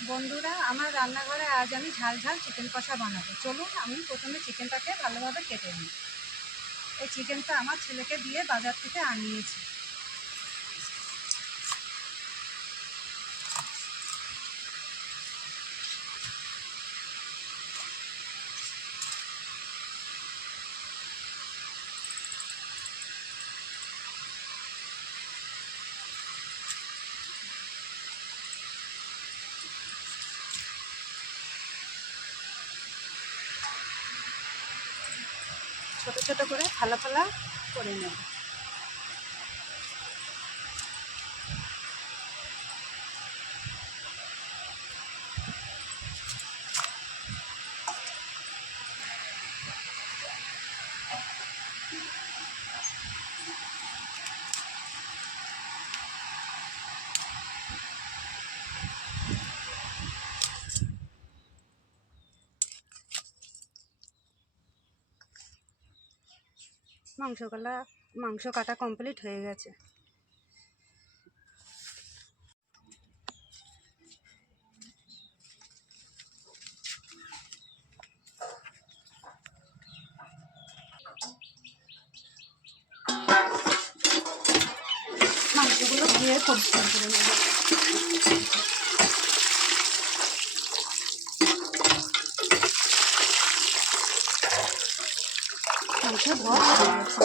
বন্ধুরা, আমার রান্নাঘরে আজ আমি ঝাল ঝাল চিকেন কষা বানাবো। চলুন, আমি প্রথমে চিকেনটাকে ভালোভাবে কেটে নিই। এই চিকেনটা আমার ছেলেকে দিয়ে বাজার থেকে আনিয়েছি। ফালা ফালা করে নেব। মাংস কালা মাংস কাটা কমপ্লিট হয়ে গেছে। মাংসগুলো ধুয়ে পরিষ্কার করে নেব। মাংস ধোয়া হয়ে গেছে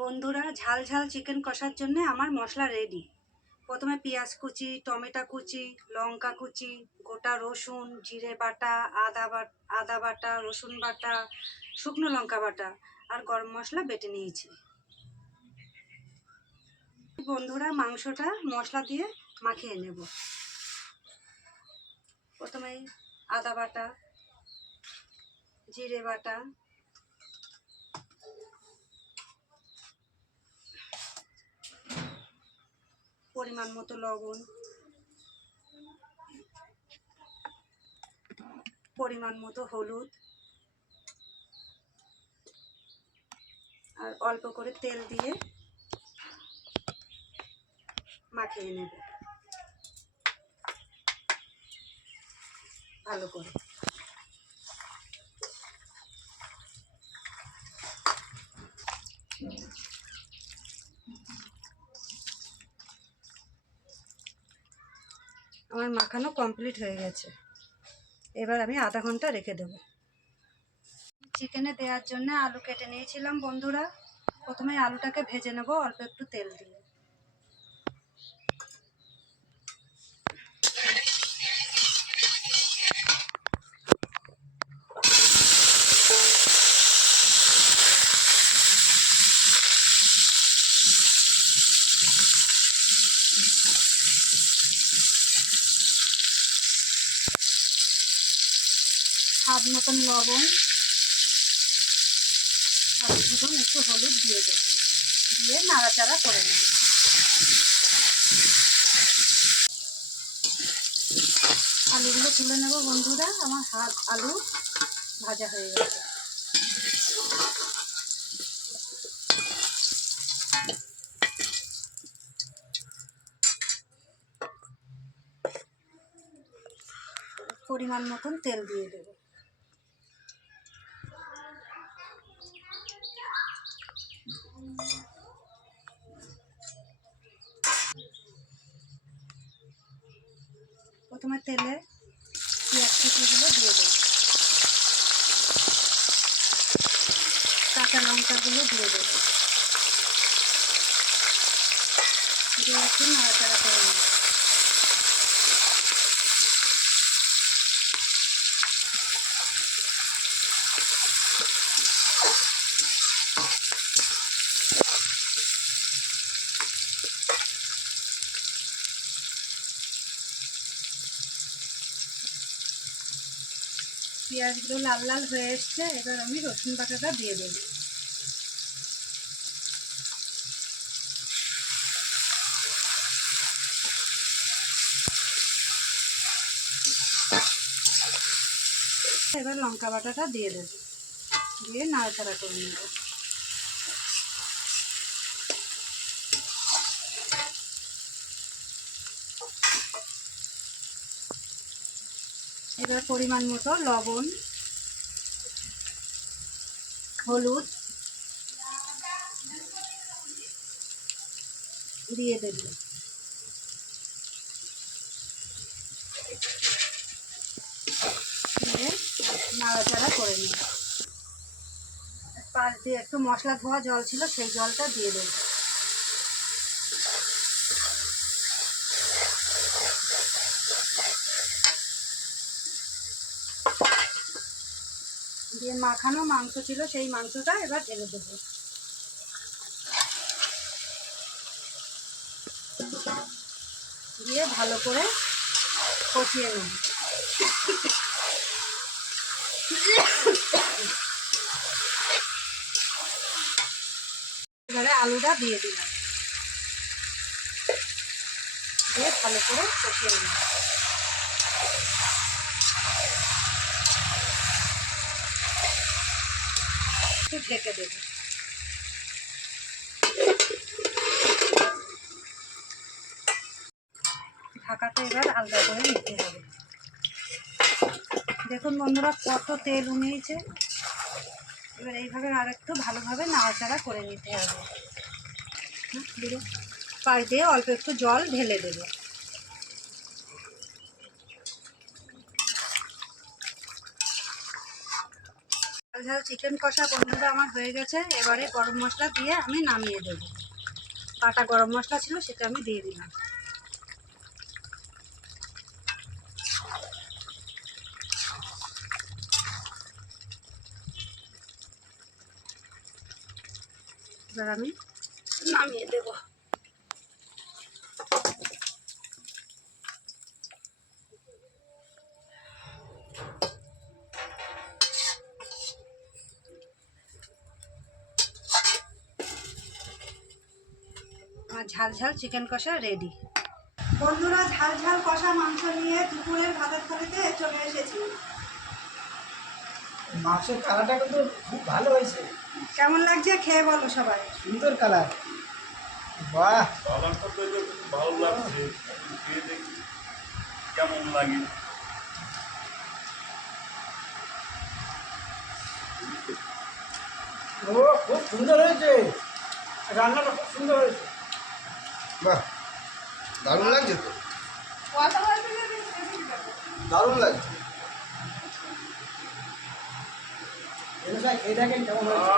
বন্ধুরা, ঝাল ঝাল চিকেন কষার জন্য আমার মশলা রেডি প্রথমে পেঁয়াজ কুচি, টমেটো কুচি, লঙ্কা কুচি, গোটা রসুন, জিরে বাটা, আদা বাটা আদা বাটা, রসুন বাটা, শুকনো লঙ্কা বাটা আর গরম মশলা বেটে নিয়েছি। বন্ধুরা, মাংসটা মশলা দিয়ে মাখিয়ে নেব। প্রথমে আদা বাটা, জিরে বাটা পরিমাণ মতো লবণ, পরিমাণ মতো হলুদ, আর অল্প করে তেল দিয়ে মাখিয়ে নেব। ভালো করে। আমার মাখানো কমপ্লিট হয়ে গেছে। এবার আমি আধা ঘণ্টা রেখে দেব। চিকেনে দেওয়ার জন্য আলু কেটে নিয়েছিলাম বন্ধুরা। প্রথমে আলুটাকে ভেজে নেব, অল্প একটু তেল দিয়ে। মতন লবণ আর মতন একটু হলুদ দিয়ে দেবো। দিয়ে নাড়াচাড়া করে নেব। আলুগুলো তুলে নেব বন্ধুরা। আমার হাত আলু ভাজা হয়ে গেছে। পরিমাণ মতন তেল দিয়ে দেবো প্রথমে তেলে পেঁয়াজ কুচিগুলো দিয়ে দেবো লঙ্কাগুলো দিয়ে দেবো। দিয়ে একটু নাড়াচাড়া করে নেব। পেঁয়াজগুলো লাল লাল হয়ে এসছে, এবার আমি রসুন বাটাটা দিয়ে দেব। এবার লঙ্কা বাটাটা দিয়ে দেব। দিয়ে নাড়াচাড়া করে নেব। এবার পরিমাণ মতো লবণ, হলুদ দিয়ে দেবো। নাড়াচাড়া করে নিই। পাশ দিয়ে একটু মশলা ধোয়া জল ছিল, সেই জলটা দিয়ে দেবো। দিয়ে মাখানো মাংস ছিল, সেই মাংসটা এবার ঢেলে দেবো। দিয়ে ভালো করে কষিয়ে নেব। এবারে আলুটা দিয়ে দিলাম। দিয়ে ভালো করে কষিয়ে নেব একটু ঢেকে দেব। ঢাকাতে এবার আলগা করে নিতে হবে। দেখুন বন্ধুরা, কত তেল উনিয়েছে। এবার এইভাবে আর একটু ভালোভাবে নাড়াচাড়া করে নিতে হবে। পাশ দিয়ে অল্প একটু জল ঢেলে দেবো। চিকেন কষা বন্ধুরা আমার হয়ে গেছে। এবারে গরম মশলা দিয়ে আমি নামিয়ে দেবো। বাটা গরম মশলা ছিল সেটা আমি দিয়ে দিলাম। এবার আমি? নামিয়ে দেবো। আমার ঝাল ঝাল চিকেন কষা রেডি বন্ধুরা ঝাল ঝাল কষা মাংস নিয়ে দুপুরের ভাতের থালিতে চলে এসেছি। মাংসের কালারটা কিন্তু খুব ভালো হয়েছে। কেমন লাগছে? খেয়ে বলো সবাই। সুন্দর কালার বাহ। কালারটা তো ভালো লাগছে খেয়ে দেখি কেমন লাগে ও খুব সুন্দর হয়েছে। রান্নাটা খুব সুন্দর হয়েছে। বাহ। দারুণ লাগছে তো। দারুণ লাগছে। দেখেন কেমন হয়েছে।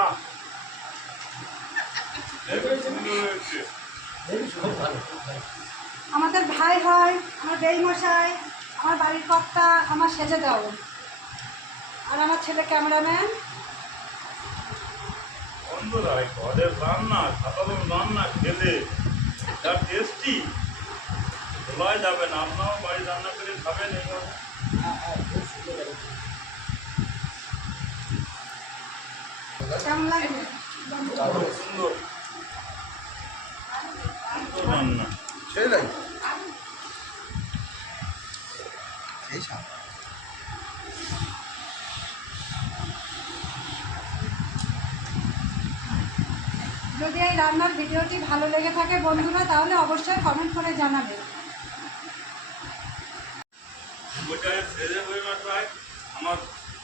আমাদের ভাই হয় আমার বেই মশাই আমার বাড়ির কর্তা আমার সেজে দাও আর আমার ছেলে ক্যামেরাম্যান। বন্ধুরা ঘরের রান্না সাধারণ রান্না খেলে যা টেস্টি বলাই যাবে না আপনারাও বাড়ি রান্না করে খাবেন এবার হ্যাঁ হ্যাঁ খুব সুন্দর হয়েছে যদি এই রান্নার ভিডিওটি ভালো লেগে থাকে বন্ধুরা, তাহলে অবশ্যই কমেন্ট করে জানাবেন আমার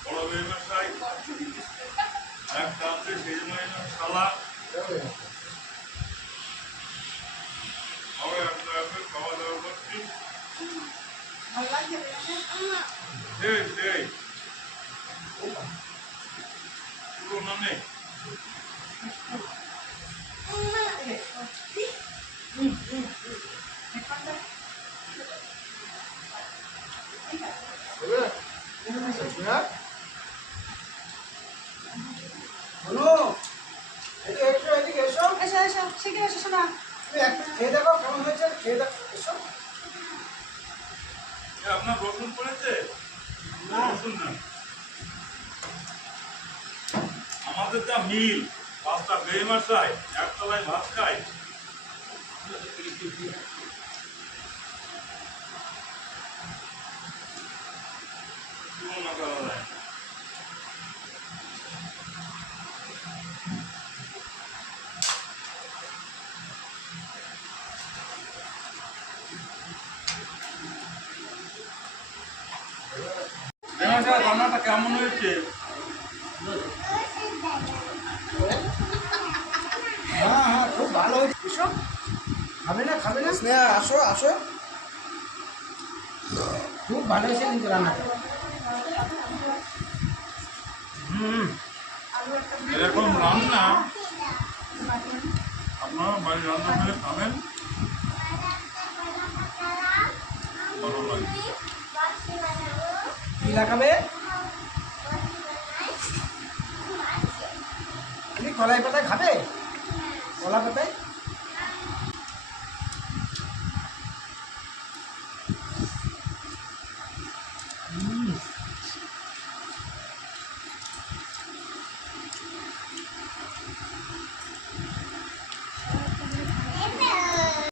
বড় একটা আছে সেই মাইনার শালা সবাই একটা আছে খাওয়া দাওয়া করছি সেই সেই পুরো নেই হবে না শোনো এসো এদিকে এসো। এসো এসো শিখে এসো শোনা। তুমি একটু খেয়ে দেখো কেমন হয়েছে খেয়ে দেখো এসো। আপনার রসুন পড়েছে? না। রসুন না। আমাদের যা মিল পাঁচটা বেমাসায় একতলায় ভাত করা যায় না। রান্নাটা কেমন হয়েছে? হ্যাঁ হ্যাঁ খুব ভালো হয়েছে। এসব খাবে না খাবে না। স্নেহা আসো আসো। খুব ভালো হয়েছে কিন্তু রান্নাটা হুম। এরকম রান্না আপনারা বাড়ি রান্না করে খাবেন? ভালো লাগে। কি লাগাবে তুমি কলাই পাতায় খাবে? কলা পাতায়?